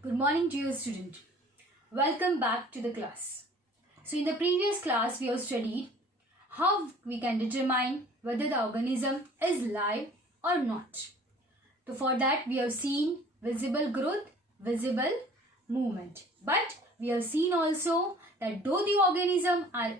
Good morning dear student. Welcome back to the class. So in the previous class we have studied how we can determine whether the organism is live or not. So for that we have seen visible growth, visible movement. But we have seen also that though the organism are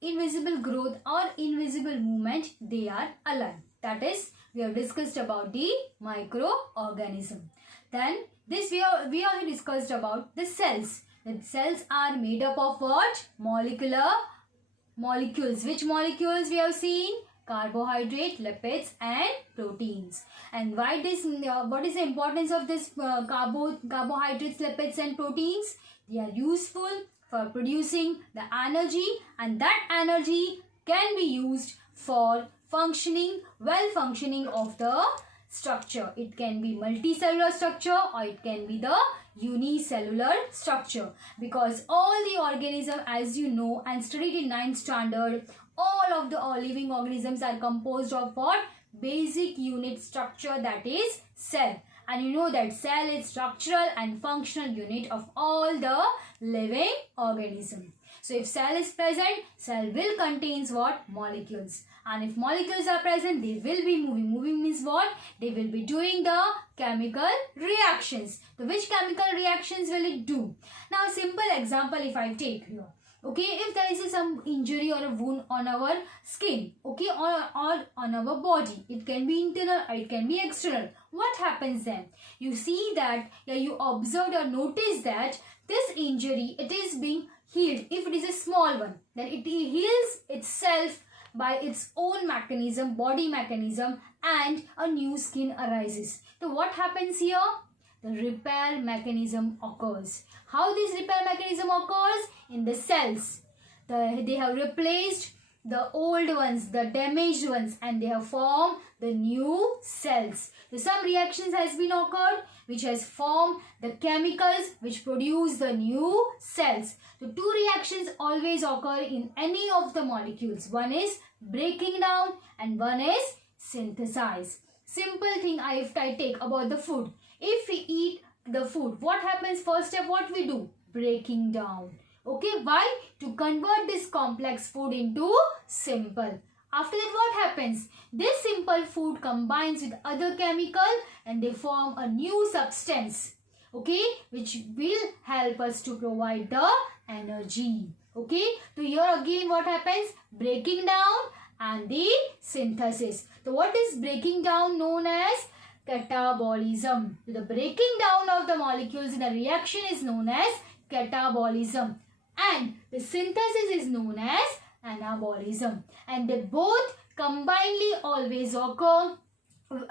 invisible growth or invisible movement, they are alive. That is, we have discussed about the microorganism. Then this we have discussed about the cells. The cells are made up of what? Molecules. Which molecules we have seen? Carbohydrate, lipids and proteins. And why this? What is the importance of this carbohydrates, lipids and proteins? They are useful for producing the energy, and that energy can be used for well functioning of the structure. It can be multicellular structure or it can be the unicellular structure, because all the organism, as you know and studied in 9th standard, all of the living organisms are composed of what? Basic unit structure, that is cell. And you know that cell is structural and functional unit of all the living organism. So if cell is present, cell will contains what? Molecules. And if molecules are present, they will be moving. Moving means what? They will be doing the chemical reactions. So which chemical reactions will it do? Now a simple example if I take here. Okay, if there is some injury or a wound on our skin, okay, or on our body, it can be internal or it can be external. What happens then? You see that, you observed or notice that this injury, it is being healed. If it is a small one, then it heals itself by its own mechanism, body mechanism, and a new skin arises. So what happens here? The repair mechanism occurs. How this repair mechanism occurs? In the cells. They have replaced the old ones, the damaged ones, and they have formed the new cells. So some reactions has been occurred which has formed the chemicals which produce the new cells. The two reactions always occur in any of the molecules. One is breaking down and one is synthesize. Simple thing if I take about the food. If we eat the food, what happens? First step, what we do? Breaking down. Okay, why? To convert this complex food into simple. After that, what happens? This simple food combines with other chemical and they form a new substance. Okay, which will help us to provide the energy. Okay, so here again what happens? Breaking down and the synthesis. So what is breaking down known as? Catabolism. So the breaking down of the molecules in a reaction is known as catabolism, and the synthesis is known as anabolism, and they both combinedly always occur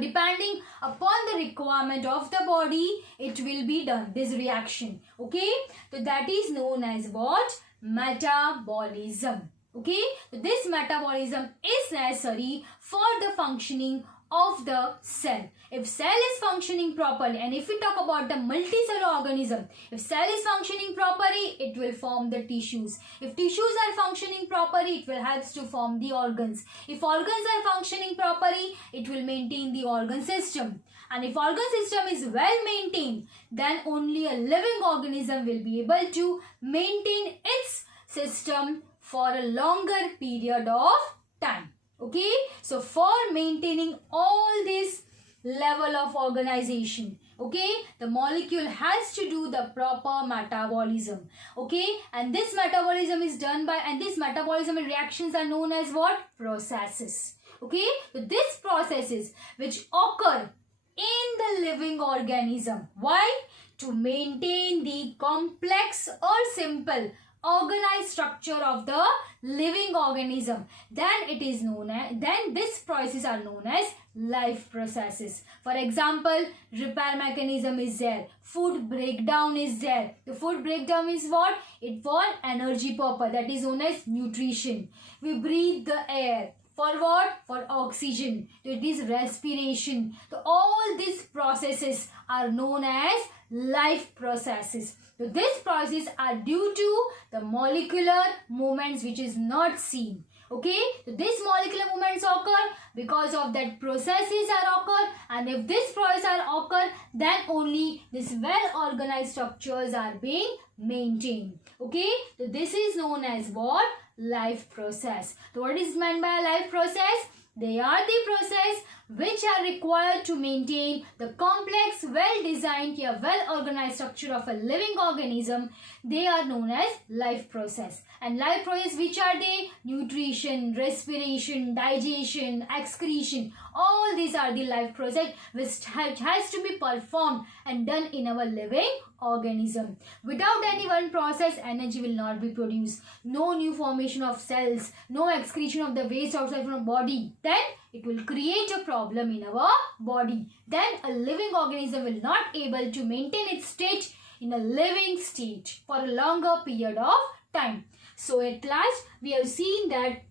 depending upon the requirement of the body. It will be done, this reaction. Okay, so that is known as what? Metabolism. Okay, so this metabolism is necessary for the functioning of the cell. If cell is functioning properly, and if we talk about the multicellular organism, if cell is functioning properly, it will form the tissues. If tissues are functioning properly, it will help to form the organs. If organs are functioning properly, it will maintain the organ system. And if organ system is well maintained, then only a living organism will be able to maintain its system for a longer period of time. Okay, so for maintaining all this level of organization, okay, the molecule has to do the proper metabolism. Okay, and this metabolism is done by, and this metabolism and reactions are known as what? Processes. Okay, so these processes which occur in the living organism. Why? To maintain the complex or simple organized structure of the living organism. Then it is known as, then these processes are known as life processes. For example, repair mechanism is there, food breakdown is there. The food breakdown is what? It for energy purpose, that is known as nutrition. We breathe the air. For what? For oxygen. So it is respiration. So all these processes are known as life processes. So these processes are due to the molecular movements which is not seen. Okay, so these molecular movements occur because of that processes are occur, and if this process are occur, then only these well organized structures are being maintained. Okay, so this is known as what? Life process. So what is meant by a life process? They are the process which are required to maintain the complex, well-designed, well-organized structure of a living organism. They are known as life process. And life process, which are they? Nutrition, respiration, digestion, excretion. All these are the life process which has to be performed and done in our living organism. Without any one process, energy will not be produced. No new formation of cells, no excretion of the waste outside from the body. Then it will create a problem in our body. Then a living organism will not able to maintain its state in a living state for a longer period of time. So at last we have seen that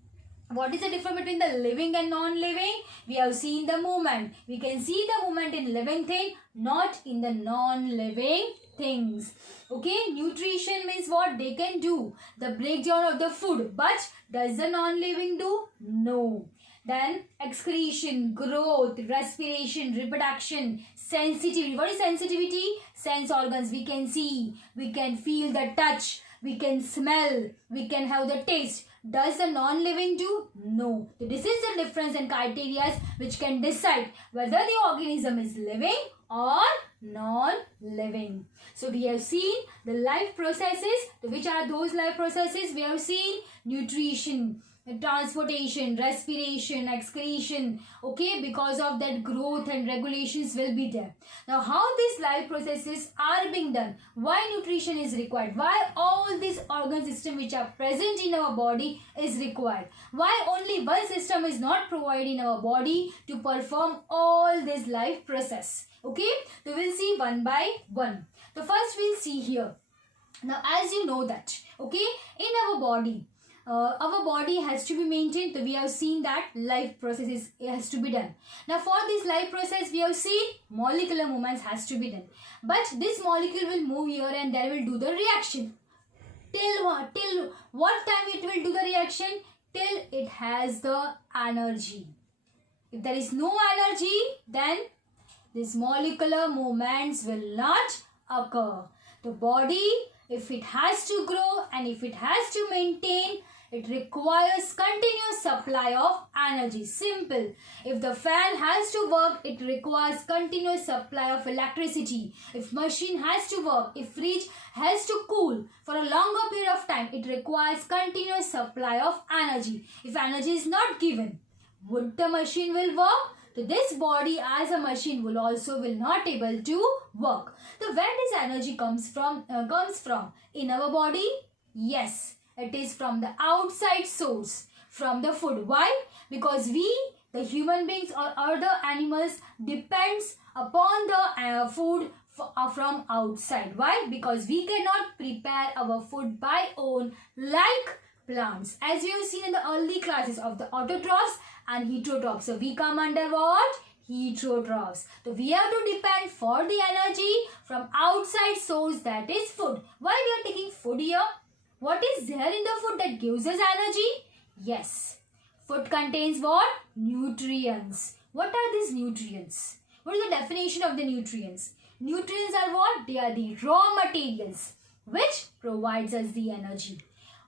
what is the difference between the living and non-living? We have seen the movement. We can see the movement in living thing, not in the non-living things. Okay, nutrition means what they can do, the breakdown of the food, but does the non-living do? No. Then excretion, growth, respiration, reproduction, sensitivity. What is sensitivity? Sense organs. We can see, we can feel the touch, we can smell, we can have the taste. Does the non-living do? No. So this is the difference and criteria which can decide whether the organism is living or non-living. So we have seen the life processes. Which are those life processes? We have seen nutrition, transportation, respiration, excretion. Okay, because of that growth and regulations will be there. Now how these life processes are being done? Why nutrition is required? Why all these organ system which are present in our body is required? Why only one system is not provided in our body to perform all this life process? Okay, so we'll see one by one. So first we'll see here. Now as you know that, okay, in our body has to be maintained. So we have seen that life processes has to be done. Now for this life process we have seen molecular movements has to be done. But this molecule will move here and there will do the reaction. Till what? Till what time it will do the reaction? Till it has the energy. If there is no energy, then these molecular movements will not occur. The body, if it has to grow and if it has to maintain, it requires continuous supply of energy. Simple. If the fan has to work, it requires continuous supply of electricity. If machine has to work, if fridge has to cool for a longer period of time, it requires continuous supply of energy. If energy is not given, would the machine will work? So this body as a machine will not able to work. So where this energy comes from? In our body? Yes, it is from the outside source, from the food. Why? Because we, the human beings or other animals, depends upon the food from outside. Why? Because we cannot prepare our food by own like plants. As you have seen in the early classes of the autotrophs and heterotrophs. So we come under what? Heterotrophs. So we have to depend for the energy from outside source, that is food. Why we are taking food here? What is there in the food that gives us energy? Yes. Food contains what? Nutrients. What are these nutrients? What is the definition of the nutrients? Nutrients are what? They are the raw materials which provides us the energy.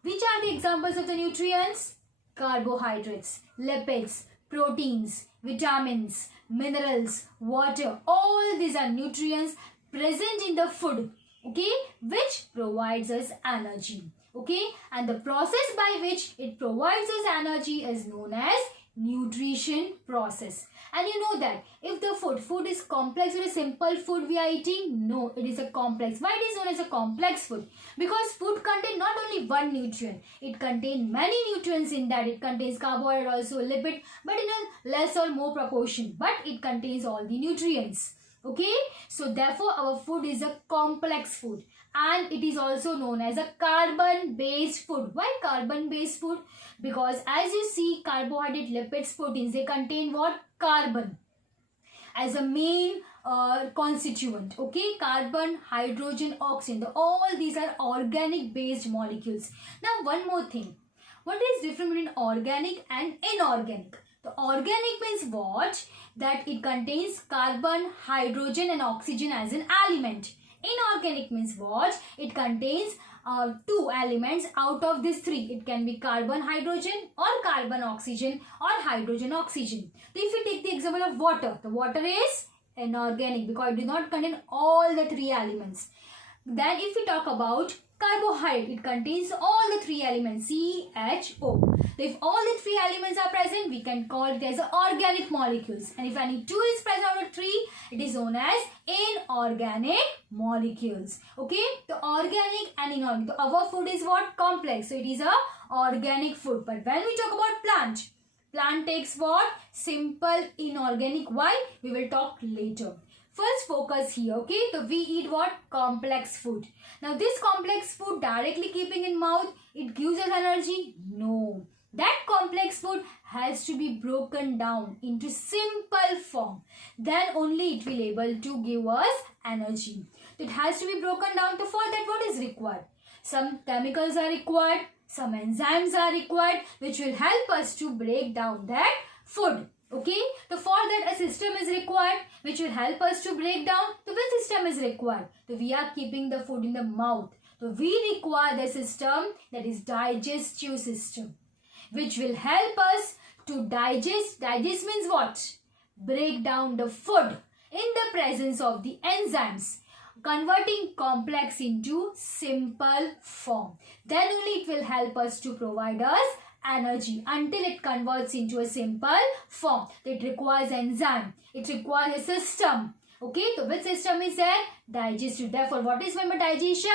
Which are the examples of the nutrients? Carbohydrates, lipids, proteins, vitamins, minerals, water. All these are nutrients present in the food, okay, which provides us energy. Okay, and the process by which it provides us energy is known as nutrition process. And you know that if the food is complex or a simple food we are eating, no, it is a complex. Why it is known as a complex food? Because food contains not only one nutrient, it contains many nutrients in that. It contains carbohydrate, also lipid, but in a less or more proportion, but it contains all the nutrients. Okay, so therefore our food is a complex food. And it is also known as a carbon-based food. Why carbon-based food? Because as you see, carbohydrate, lipids, proteins, they contain what? Carbon as a main constituent. Okay, carbon, hydrogen, oxygen. All these are organic-based molecules. Now, one more thing. What is different between organic and inorganic? The organic means what? That it contains carbon, hydrogen and oxygen as an element. Inorganic means what? It contains two elements out of these three. It can be carbon, hydrogen or carbon, oxygen or hydrogen, oxygen. So if we take the example of water, the water is inorganic because it does not contain all the three elements. Then if we talk about carbohydrate, it contains all the three elements CHO. So if all the three elements are present, we can call it as organic molecules. And if any two is present out of three, it is known as inorganic molecules. Okay, the organic and inorganic. So our food is what? Complex. So it is a organic food. But when we talk about plant takes what? Simple inorganic. Why? We will talk later. First focus here, okay? So we eat what? Complex food. Now this complex food directly keeping in mouth, it gives us energy? No. That complex food has to be broken down into simple form. Then only it will able to give us energy. It has to be broken down. So for that what is required? Some chemicals are required, some enzymes are required which will help us to break down that food. Okay, so for that a system is required which will help us to break down. So which system is required? So we are keeping the food in the mouth. So we require the system that is digestive system which will help us to digest. Digest means what? Break down the food in the presence of the enzymes, converting complex into simple form. Then only it will help us to provide us energy until it converts into a simple form. It requires enzyme. It requires a system. Okay, so which system is there? Digestive. Therefore, what is meant by digestion?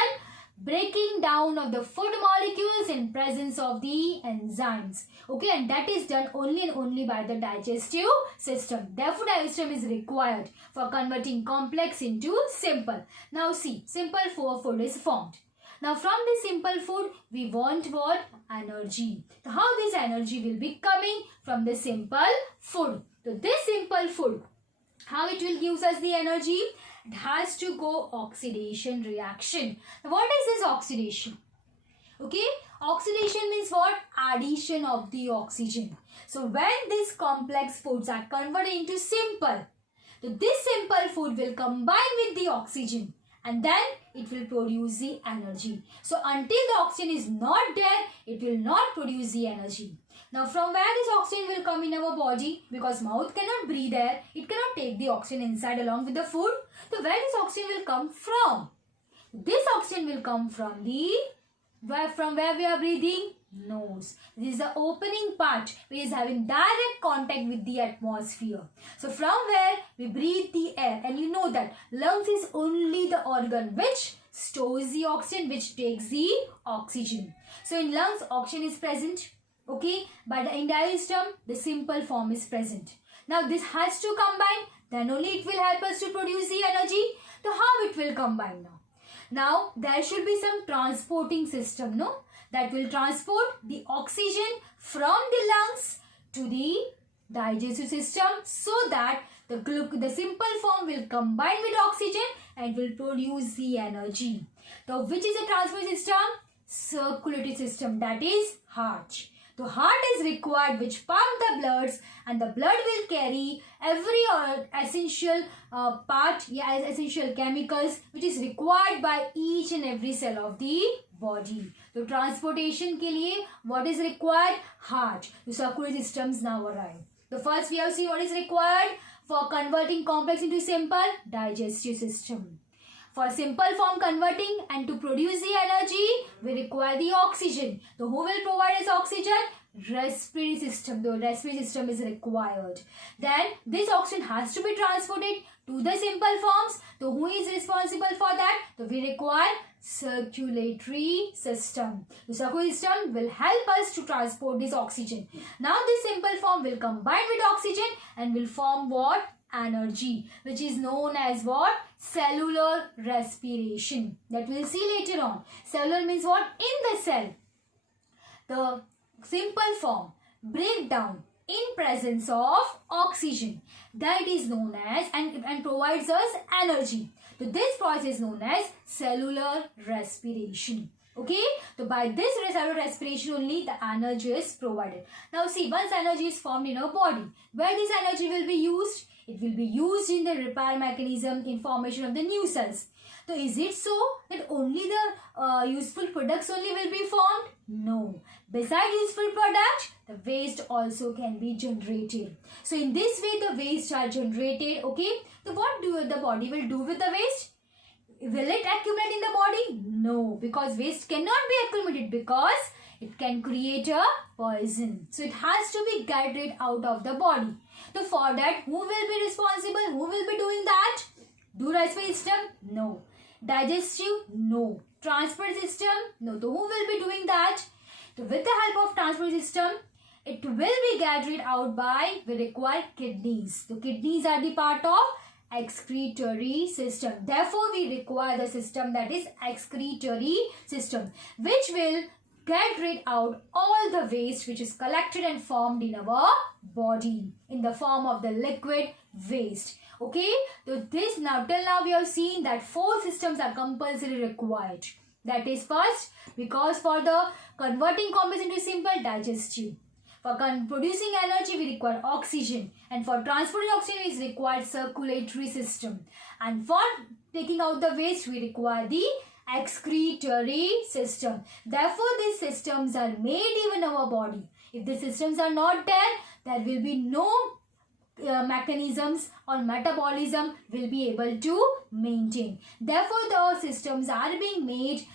Breaking down of the food molecules in presence of the enzymes. Okay, and that is done only and only by the digestive system. Therefore, digestive system is required for converting complex into simple. Now see, simple food is formed. Now from this simple food, we want what? Energy. So how this energy will be coming from the simple food? So this simple food, how it will give us the energy? It has to go oxidation reaction. Now what is this oxidation? Okay, oxidation means what? Addition of the oxygen. So when these complex foods are converted into simple, so this simple food will combine with the oxygen and then it will produce the energy. So until the oxygen is not there, it will not produce the energy. Now from where this oxygen will come in our body? Because mouth cannot breathe air, it cannot take the oxygen inside along with the food. So where this oxygen will come from? This oxygen will come from the, from where we are breathing? Nose. This is the opening part which is having direct contact with the atmosphere. So from where we breathe the air, and you know that lungs is only the organ which stores the oxygen, which takes the oxygen. So in lungs oxygen is present, okay, but in digestive system the simple form is present. Now this has to combine, then only it will help us to produce the energy. So how it will combine now? Now there should be some transporting system, no? That will transport the oxygen from the lungs to the digestive system so that the simple form will combine with oxygen and will produce the energy. So which is a transport system? Circulatory system, that is heart. The heart is required which pump the bloods, and the blood will carry every essential essential chemicals which is required by each and every cell of the body. So transportation के लिए what is required? Heart. The circulatory systems now arrive. The first we have seen what is required for converting complex into simple, digestive system. For simple form converting and to produce the energy, we require the oxygen. So who will provide us oxygen? Respiratory system. The respiratory system is required. Then this oxygen has to be transported to the simple forms. So who is responsible for that? So we require circulatory system. The circulatory system will help us to transport this oxygen. Now this simple form will combine with oxygen and will form what? Energy, which is known as what? Cellular respiration. That we'll see later on. Cellular means what? In the cell. The simple form breakdown in presence of oxygen, that is known as and provides us energy. So this process is known as cellular respiration. Okay, so by this cellular respiration only the energy is provided. Now see, once energy is formed in our body, where this energy will be used? It will be used in the repair mechanism in formation of the new cells. So is it so that only the useful products only will be formed? No. Besides useful product, the waste also can be generated. So in this way the waste are generated. Okay, so what do the body will do with the waste? Will it accumulate in the body? No, because waste cannot be accumulated because it can create a poison. So it has to be gathered out of the body. So for that, who will be responsible? Who will be doing that? Do respiratory system? No. Digestive? No. Transport system? No. So who will be doing that? So with the help of transport system, it will be gathered out by, we require kidneys. So kidneys are the part of excretory system. Therefore, we require the system that is excretory system, which will get rid out all the waste which is collected and formed in our body in the form of the liquid waste. Okay, so this now till now we have seen that 4 systems are compulsory required. That is first, because for the converting compounds into simple, digestive. For producing energy, we require oxygen, and for transporting oxygen is required circulatory system, and for taking out the waste we require the excretory system. Therefore, these systems are made even in our body. If the systems are not there will be no mechanisms or metabolism will be able to maintain. Therefore, the systems are being made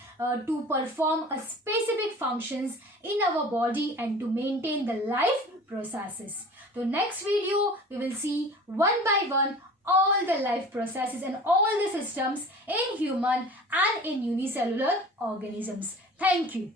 to perform a specific functions in our body and to maintain the life processes. So next video we will see one by one all the life processes and all the systems in human and in unicellular organisms. Thank you.